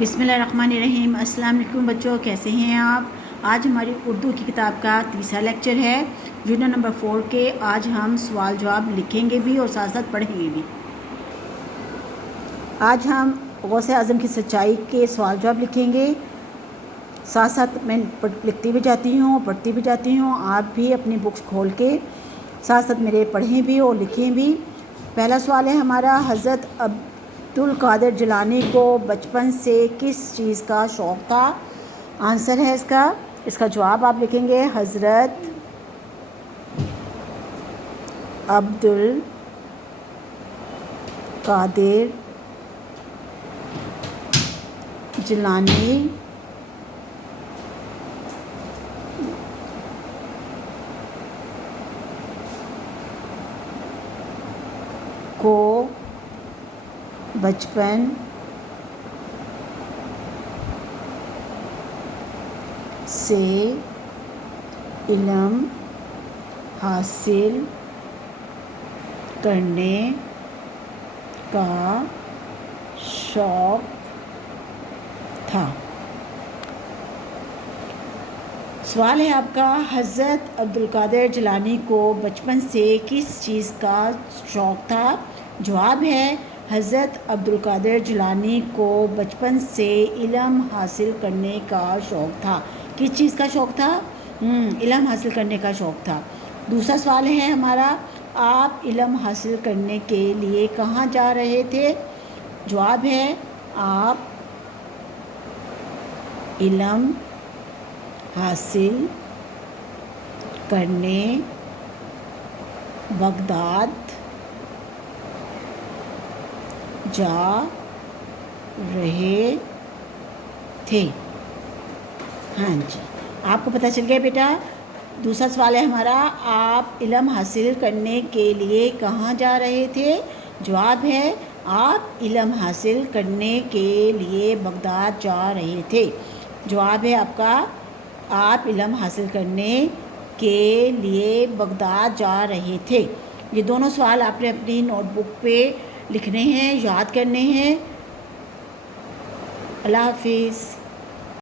بسم اللہ الرحمن الرحیم۔ السلام علیکم بچوں، کیسے ہیں آپ؟ آج ہماری اردو کی کتاب کا تیسرا لیکچر ہے، یونٹ نمبر 4 کے۔ آج ہم سوال جواب لکھیں گے بھی اور ساتھ ساتھ پڑھیں گے بھی۔ آج ہم غوث اعظم کی سچائی کے سوال جواب لکھیں گے، ساتھ ساتھ میں لکھتی بھی جاتی ہوں، پڑھتی بھی جاتی ہوں۔ آپ بھی اپنی بکس کھول کے ساتھ ساتھ میرے پڑھیں بھی اور لکھیں بھی۔ پہلا سوال ہے ہمارا، حضرت عبد القادر جیلانی کو بچپن سے کس چیز کا شوق تھا؟ آنسر ہے اس کا جواب آپ لکھیں گے، حضرت عبد القادر جیلانی کو بچپن سے علم حاصل کرنے کا شوق تھا۔ سوال ہے آپ کا، حضرت عبد القادر جیلانی کو بچپن سے کس چیز کا شوق تھا؟ جواب ہے، حضرت عبد القادر جیلانی کو بچپن سے علم حاصل کرنے کا شوق تھا۔ کس چیز کا شوق تھا؟ علم حاصل کرنے کا شوق تھا۔ دوسرا سوال ہے ہمارا، آپ علم حاصل کرنے کے لیے کہاں جا رہے تھے؟ جواب ہے، آپ علم حاصل کرنے بغداد جا رہے تھے۔ ہاں جی، آپ کو پتہ چل گیا بیٹا۔ دوسرا سوال ہے ہمارا، آپ علم حاصل کرنے کے لیے کہاں جا رہے تھے؟ جواب ہے، آپ علم حاصل کرنے کے لیے بغداد جا رہے تھے۔ جواب ہے آپ کا، آپ علم حاصل کرنے کے لیے بغداد جا رہے تھے۔ یہ دونوں سوال آپ نے اپنی نوٹ بک پہ لکھنے ہیں، یاد کرنے ہیں۔ اللہ حافظ۔